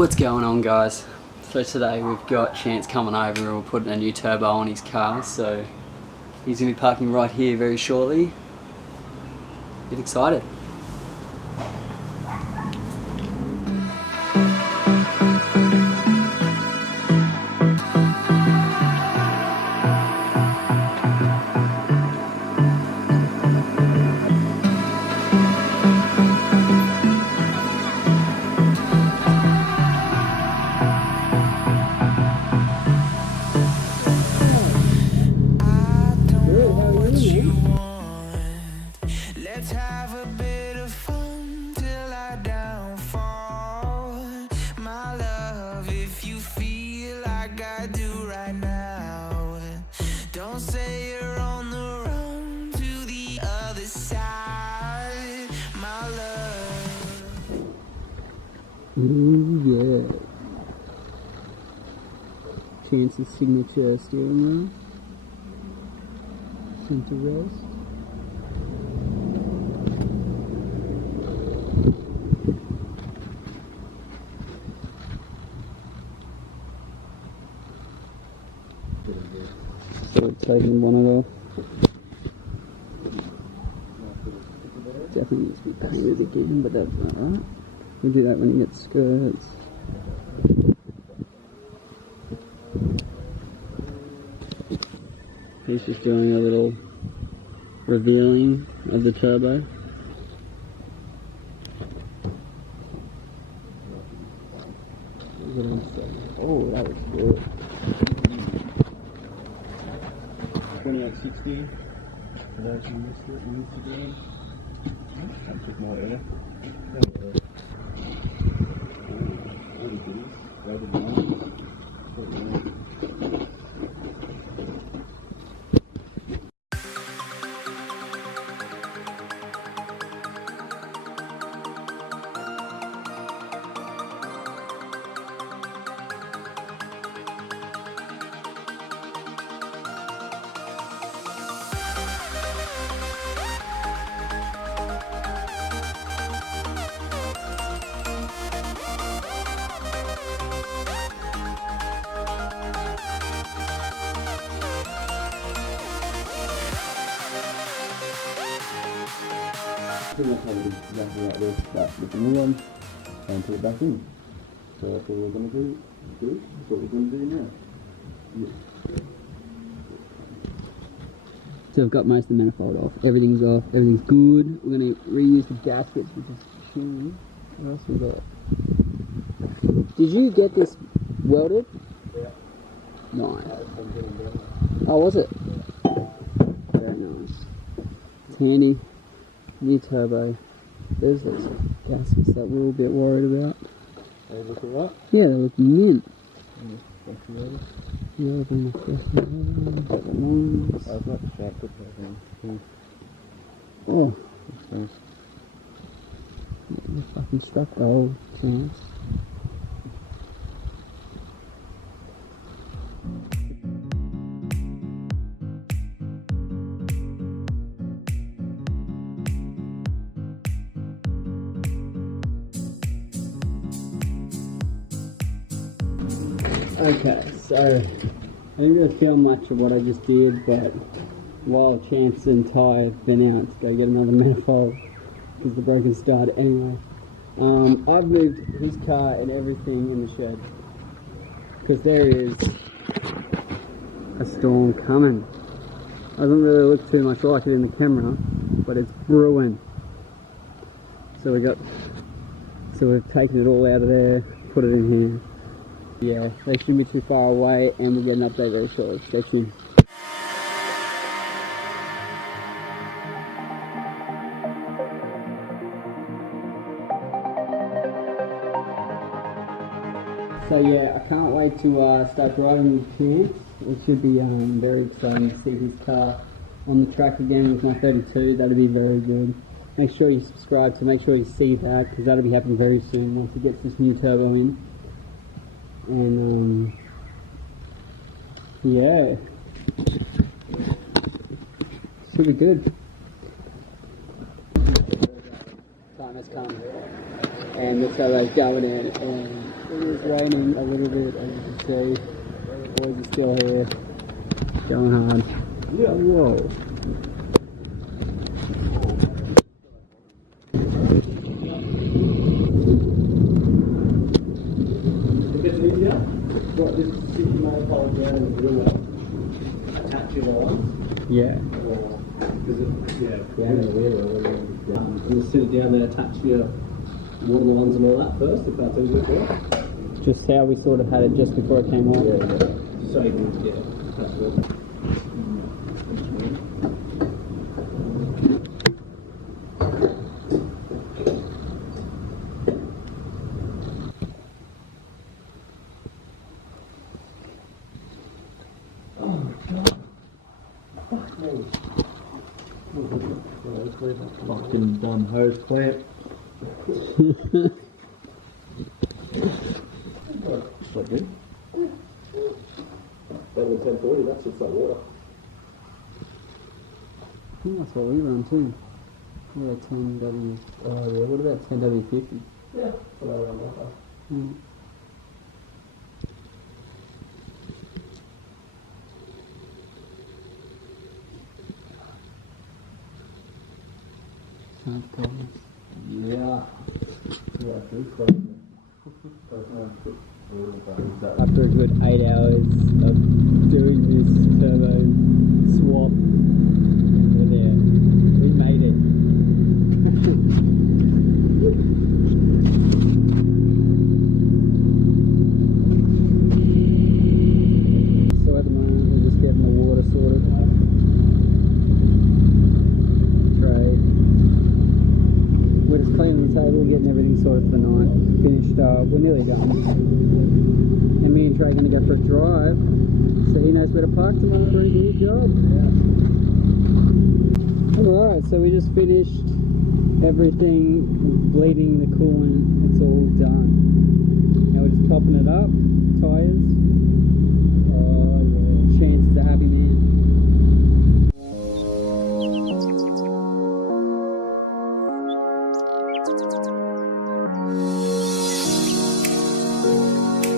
What's going on, guys? So today we've got Chance coming over and we're putting a new turbo on his car, so he's going to be parking right here very shortly. Get excited. Ooh, yeah. Chance's signature steering wheel. Center rest. So we're taking one of off. Definitely needs to be painted again, but that's alright. We do that when you get skirts. He's just doing a little revealing of the turbo. Oh, that was good. 2860. For those who missed it on Instagram. I took my order. Pretty much have it exactly like this, but with the new one, and put it back in. So that's what we're going to do. That's what we're going to do now. Yeah. So I've got most of the manifold off. Everything's off. Everything's good. We're going to reuse the gaskets, which is shiny. What else we got? Did you get this welded? Yeah. Nice. Oh, was it? Very nice. It's handy. New turbo. There's those gaskets that we're all a bit worried about. They look alright? Yeah, they look mint. Yeah, I've been I've got the shack with that. Oh, That's nice. you're fucking stuck gold, Chance. Okay, so I didn't really film much of what I just did, but while Chance and Tye have been out to go get another manifold because the broken started anyway, I've moved his car and everything in the shed because there is a storm coming. Doesn't really look too much like it in the camera, but it's brewing. So we've taken it all out of there, put it in here. Yeah, they shouldn't be too far away, and we'll get an update very shortly. Stay tuned. So yeah, I can't wait to start driving with Chance. It should be very exciting to see his car on the track again with my 32. That'll be very good. Make sure you subscribe to make sure you see that, because that'll be happening very soon once he gets this new turbo in. And yeah, should be good. So sun has come, and looks like they're going in, and it is raining a little bit, as you can see. Boys are still here, going hard. Yeah. Whoa. It gets easier. What, this 60 manifold down in the wheel, attach your lines? Yeah. Because down in the wheel, you just sit it down there, attach your water lines and all that first, if that's easier for you. Just how we sort of had it just before it came on. Yeah. So you can get it. That's good. Fucking dumb hose clamp. So good. Better than 1040, that's just like water. I think that's what we run too. What about 10W? Oh yeah, what about 10W50? Yeah. What I run that. Mm. Chance Brejnakowski. Yeah. After a good 8 hours of doing this turbo swap, we're there. We made it. So at the moment we're just getting the water sorted. Trai. We're just cleaning the table, getting everything sorted for the night. Finished, we're nearly done. And me and Trai are going to go for a drive, so he knows where to park tomorrow for a new job. Alright, so we just finished everything, bleeding the coolant, it's all